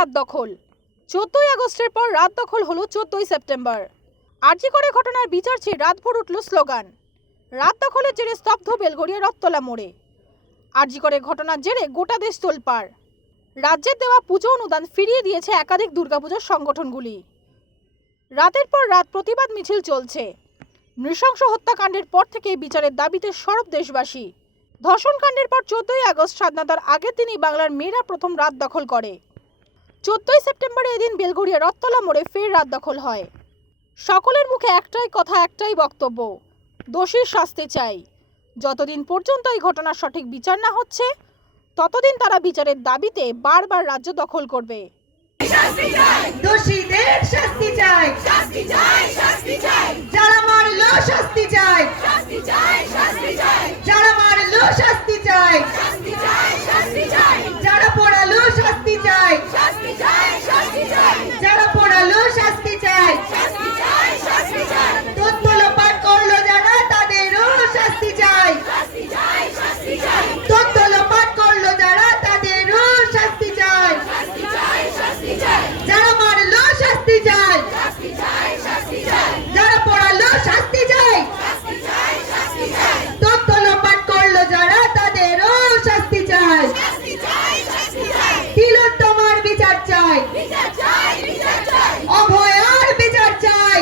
রাত দখল। চোদ্দই আগস্টের পর রাত দখল হলো চোদ্দই সেপ্টেম্বর। আরজি করে ঘটনার বিচার চেয়ে রাতভর উঠল স্লোগান, রাত দখলের জেরে স্তব্ধ বেলগড়িয়া রত্তলা মোড়ে। আরজি করে ঘটনার জেরে গোটা দেশ তোলপাড়। রাজ্যের দেওয়া পুজো অনুদান ফিরিয়ে দিয়েছে একাধিক দুর্গাপূজার সংগঠনগুলি। রাতের পর রাত প্রতিবাদ মিছিল চলছে। নৃশংস হত্যাকাণ্ডের পর থেকে বিচারের দাবিতে সরব দেশবাসী। ধর্ষণকাণ্ডের পর চোদ্দই আগস্ট স্বাধীনতার আগের দিনই বাংলার মেয়েরা প্রথম রাত দখল করে। চোদ্দই সেপ্টেম্বর এদিন বেলগুড়িয়ার রত্তলা মোড়ে ফের রাত দখল হয়। সকলের মুখে একটাই কথা, একটাই বক্তব্য, দোষীর শাস্তি চাই। যতদিন পর্যন্ত এই ঘটনার সঠিক বিচার না হচ্ছে, ততদিন তারা বিচারের দাবিতে বারবার রাজ্য দখল করবে দোষীদের শাস্তি চাই যারা মারলো শাস্তি চাই যারা মারলো শাস্তি চাই যারা পড়ালো শাস্তি চাই যারা পড়ালো শাস্তি চাই তথ্য লোপাট করল যারা তাদেরও শাস্তি চাই তথ্য লোপাট করল যারা তাদেরও শাস্তি চাই যারা মারলো শাস্তি চাই যারা পড়ালো শাস্তি চাই তথ্য লোপাট করল যারা তাদেরও শাস্তি চাই তিলোত্তমার বিচার চাই অভয়ার বিচার চাই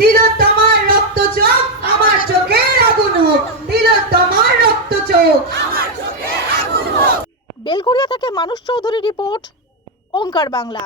তিলোত্তমার রক্ত চোখ আমার চোখের আগুন হোক তিলোত্তমার চোখ বেলঘরিয়া থেকে মানুষ চৌধুরী রিপোর্ট ওঙ্কার বাংলা।